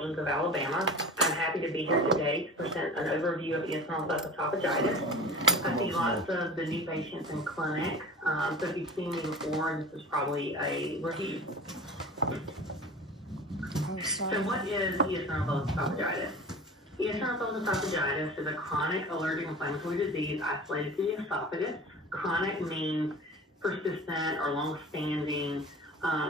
Children's of Alabama. I'm happy to be here today to present an overview of eosinophilic esophagitis. I see lots of the new patients in clinic, so if you've seen me before, this is probably a review. So what is eosinophilic esophagitis? Eosinophilic esophagitis is a chronic allergic inflammatory disease isolated to the esophagus. Chronic means persistent or long-standing.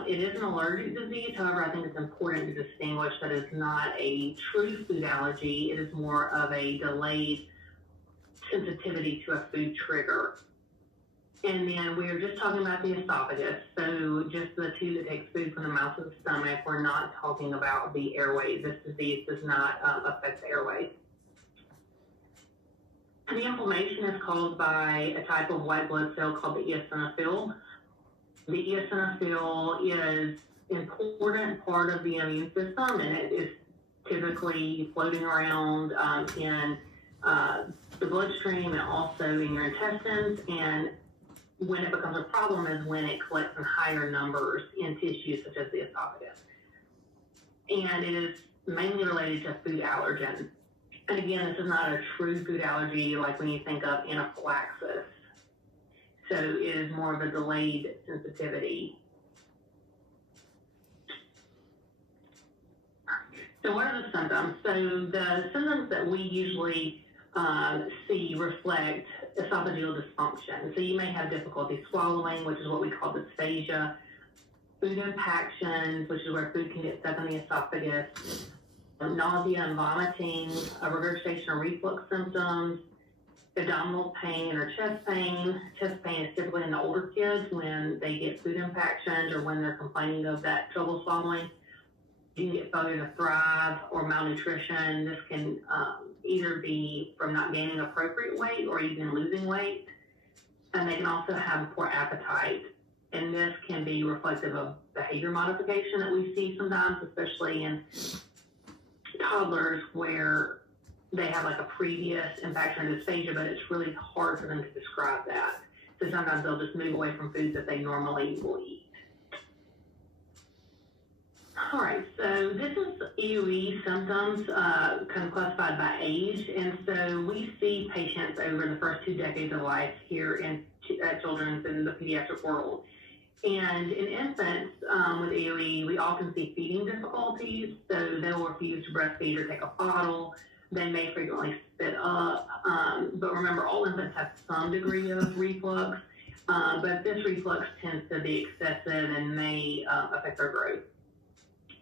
It is an allergic disease. However, I think it's important to distinguish that it's not a true food allergy. It is more of a delayed sensitivity to a food trigger. And then we are just talking about the esophagus, so just the tube that takes food from the mouth to the stomach. We're not talking about the airways. This disease does not affect the airways. The inflammation is caused by a type of white blood cell called the eosinophil. The eosinophil is an important part of the immune system, and it is typically floating around in the bloodstream and also in your intestines. And when it becomes a problem is when it collects in higher numbers in tissues such as the esophagus. And it is mainly related to food allergens. And again, this is not a true food allergy like when you think of anaphylaxis. So it is more of a delayed sensitivity. So what are the symptoms? So the symptoms that we usually see reflect esophageal dysfunction. So you may have difficulty swallowing, which is what we call dysphagia, food impactions, which is where food can get stuck in the esophagus, nausea and vomiting, regurgitation or reflux symptoms, abdominal pain or chest pain. Chest pain is typically in the older kids when they get food impactions or when they're complaining of that trouble swallowing. You can get failure to thrive or malnutrition. This can either be from not gaining appropriate weight or even losing weight. And they can also have poor appetite. And this can be reflective of behavior modification that we see sometimes, especially in toddlers where they have like a previous infection or dysphagia, but it's really hard for them to describe that. So sometimes they'll just move away from foods that they normally will eat. All right, so this is EOE symptoms kind of classified by age. And so we see patients over the first 2 decades of life here at Children's in the pediatric world. And in infants with EOE, we often see feeding difficulties. So they'll refuse to breastfeed or take a bottle. They may frequently spit up. But remember, all infants have some degree of reflux. But this reflux tends to be excessive and may affect their growth.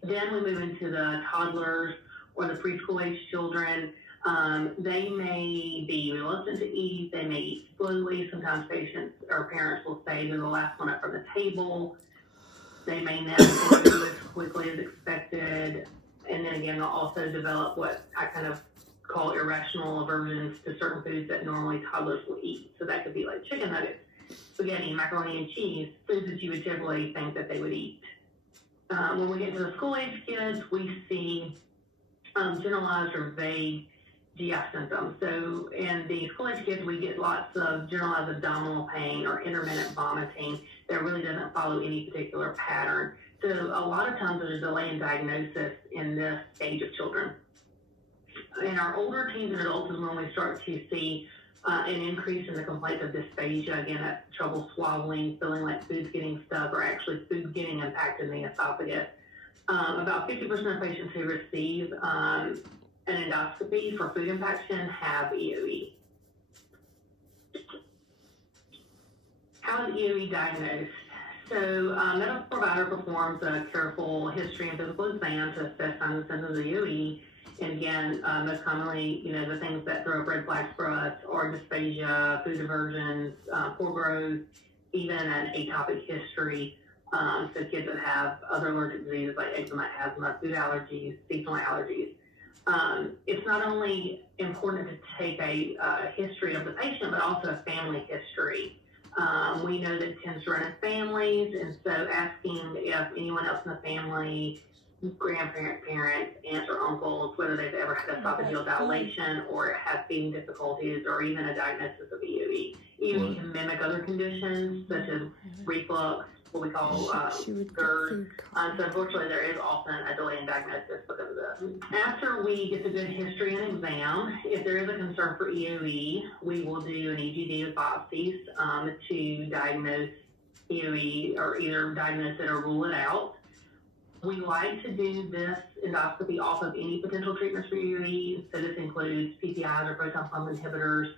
Then we move into the toddlers or the preschool age children. They may be reluctant to eat. They may eat slowly. Sometimes patients or parents will say they're the last one up from the table. They may not do as quickly as expected. And then again, they'll also develop what I kind of call irrational aversions to certain foods that normally toddlers will eat. So that could be like chicken nuggets, spaghetti, macaroni and cheese, foods that you would typically think that they would eat. When we get to the school-age kids, we see generalized or vague GI symptoms. So in the school-age kids, we get lots of generalized abdominal pain or intermittent vomiting that really doesn't follow any particular pattern. So a lot of times there's a delay in diagnosis in this stage of children. In our older teens and adults is when we start to see an increase in the complaints of dysphagia. Again, that's trouble swallowing, feeling like food's getting stuck, or actually food getting impacted in the esophagus. About 50% of patients who receive an endoscopy for food impaction have EOE. How is EOE diagnosed? So medical provider performs a careful history and physical exam to assess signs and symptoms of EOE. And again, most commonly, the things that throw up red flags for us are dysphagia, food aversions, poor growth, even an atopic history. So kids that have other allergic diseases like eczema, asthma, food allergies, seasonal allergies. It's not only important to take a history of the patient, but also a family history. We know that it tends to run in families, and so asking if anyone else in the family, grandparents, parents, aunts, or uncles, whether they've ever had esophageal dilation or have feeding difficulties or even a diagnosis of EOE. EOE can mimic other conditions such as reflux what we call GERD. So unfortunately, there is often a delay in diagnosis because of this. After we get the good history and exam, if there is a concern for EOE, we will do an EGD with biopsies to diagnose EOE or either diagnose it or rule it out. We like to do this endoscopy off of any potential treatments for EOE. So this includes PPIs or proton pump inhibitors,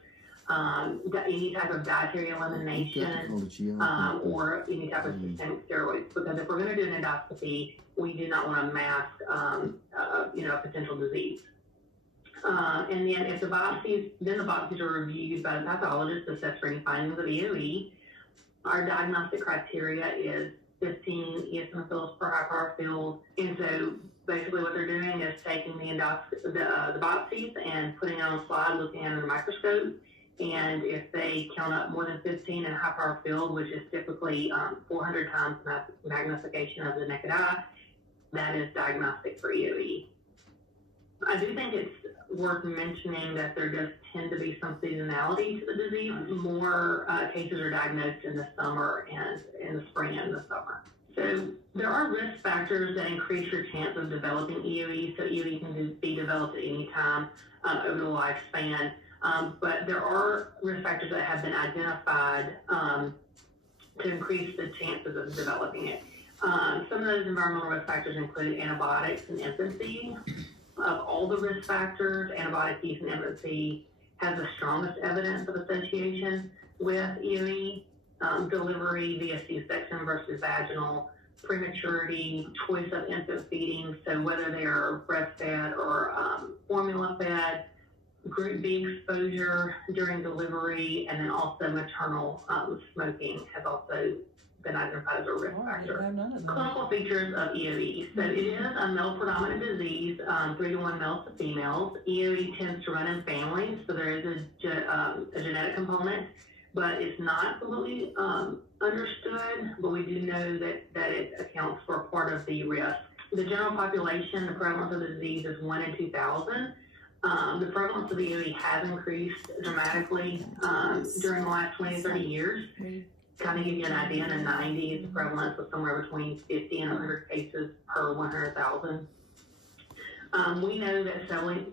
any type of dietary elimination, or any type of systemic steroids. Because if we're going to do an endoscopy, we do not want to mask, a potential disease. And then if the biopsies are reviewed by the pathologist to assess for any findings of EOE. Our diagnostic criteria is 15 eosinophils per high power field. And so basically what they're doing is taking the biopsies and putting it on a slide, looking at it in a microscope. And if they count up more than 15 in a high power field, which is typically 400 times magnification of the naked eye, that is diagnostic for EOE. I do think it's worth mentioning that there does tend to be some seasonality to the disease. More cases are diagnosed in the summer and in the spring and the summer. So there are risk factors that increase your chance of developing EOE. So EOE can be developed at any time over the lifespan. But there are risk factors that have been identified to increase the chances of developing it. Some of those environmental risk factors include antibiotics in infancy. Of all the risk factors, antibiotic use in infancy has the strongest evidence of association with EOE. Delivery via C-section versus vaginal, prematurity, choice of infant feeding, so whether they are breastfed or formula fed, group B exposure during delivery, and then also maternal smoking has also been identified as a risk factor. Clinical features of EOE. So it is a male-predominant disease, 3 to 1 males to females. EOE tends to run in families, so there is a genetic component, but it's not completely understood, but we do know that it accounts for part of the risk. The general population, the prevalence of the disease is 1 in 2,000. The prevalence of the EOE has increased dramatically during the last 20 to 30 years. Kind of give you an idea, in the 90s, the prevalence was somewhere between 50 and 100 cases per 100,000. We know that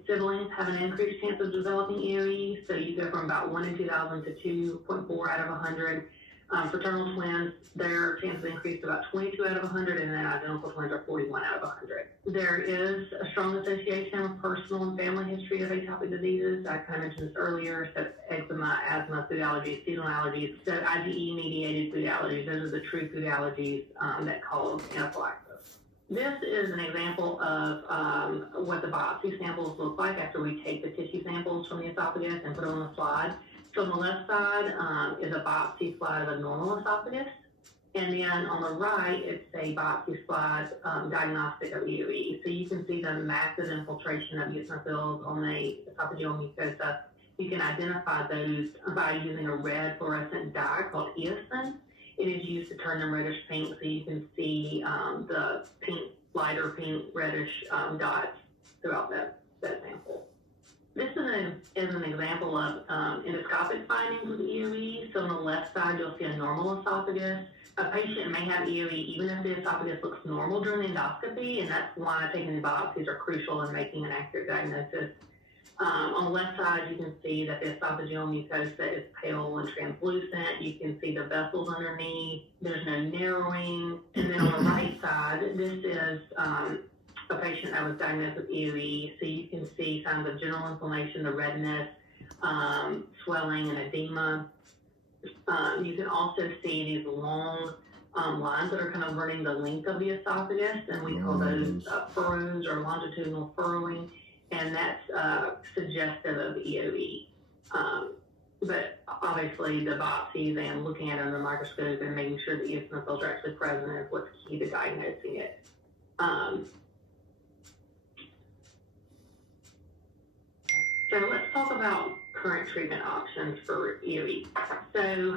siblings have an increased chance of developing EOE, so you go from about 1 in 2,000 to 2.4 out of 100. Fraternal twins, their chances increase to about 22 out of 100, and then identical twins are 41 out of 100. There is a strong association with personal and family history of atopic diseases. I kind of mentioned this earlier, so eczema, asthma, food allergies, seasonal allergies, so IgE-mediated food allergies. Those are the true food allergies that cause anaphylaxis. This is an example of what the biopsy samples look like after we take the tissue samples from the esophagus and put them on the slide. So on the left side is a biopsy slide of a normal esophagus, and then on the right it's a biopsy slide diagnostic of EOE. So you can see the massive infiltration of eosinophils on the esophageal mucosa. You can identify those by using a red fluorescent dye called eosin. It is used to turn them reddish pink, so you can see the pink, lighter pink, reddish dots throughout that sample. This is an example of endoscopic findings with EOE. So on the left side, you'll see a normal esophagus. A patient may have EOE even if the esophagus looks normal during the endoscopy, and that's why taking the biopsies are crucial in making an accurate diagnosis. On the left side, you can see that the esophageal mucosa is pale and translucent. You can see the vessels underneath. There's no narrowing. And then on the right side, this is a patient that was diagnosed with EOE. So you can see signs of general inflammation, the redness, swelling, and edema. You can also see these long lines that are kind of running the length of the esophagus, and we call those furrows or longitudinal furrowing, and that's suggestive of EOE. But obviously the biopsies and looking at it under the microscope and making sure the eosinophils are actually present is what's key to diagnosing it. So let's talk about current treatment options for EOE. So